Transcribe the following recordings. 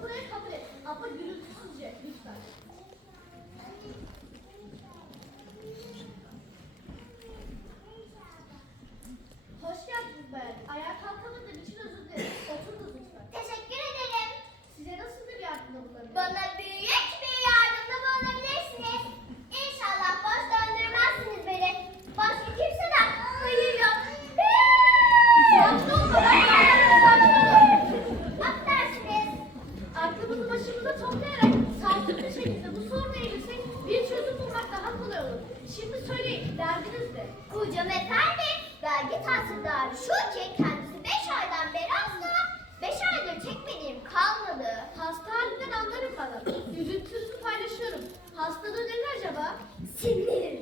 উপরে bunu başımıza toplayarak sağlıklı bir şekilde bu sorunu eğilsek bir çözüm bulmak daha kolay olur. Şimdi söyleyin derdiniz de. Hocam efendi, vergi tahsildarı şu ki kendisi beş aydan beri hasta. Beş aydır çekmediğim kalmadı. Hasta halinden anlarım bana. Üzüntüsünü paylaşıyorum. Hastalığı nedir acaba? Sinir.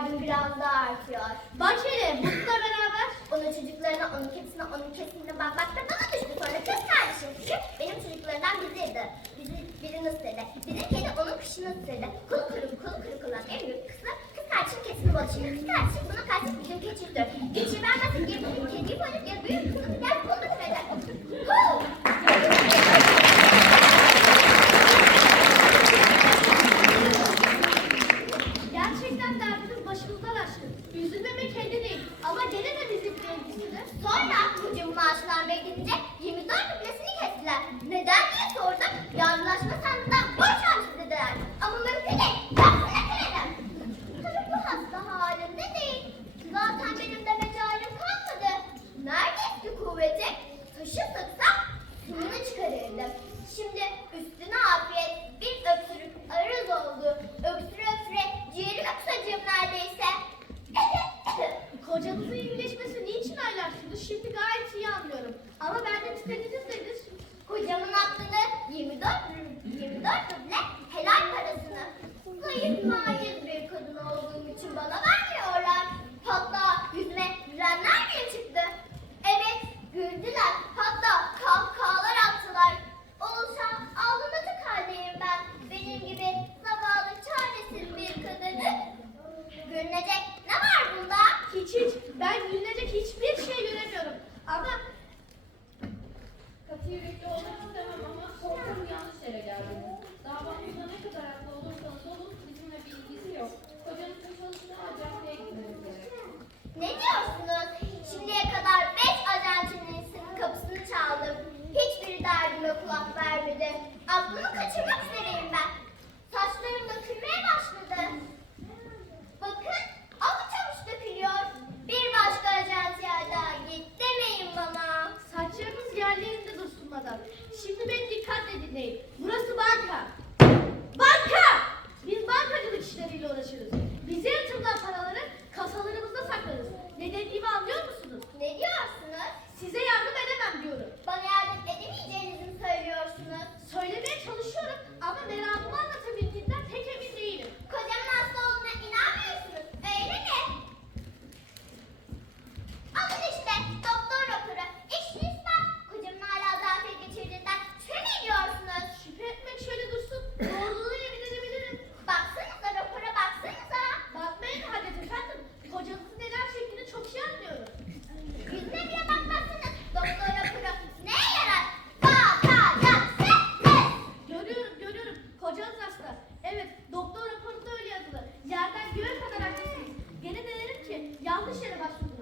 yardım biraz daha artıyor. Bak hele beraber onun çocuklarına, onun kedisine, onun kedisine bak bak da bana düştü. Sonra kız kardeşim kişi benim çocuklardan biriydi. Biri, birini ısırdı. Bizim kedi onun kışını ısırdı. Kul kırık kul kırık olan en büyük kısmı kız kardeşim kedisini bulaşıyor. Kız kardeşim bunu karşı bizim keçirdi. Geçir vermezse ya büyük kediyi boyup ya büyük kızı paso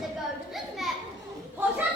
gördünüz mü? Hocam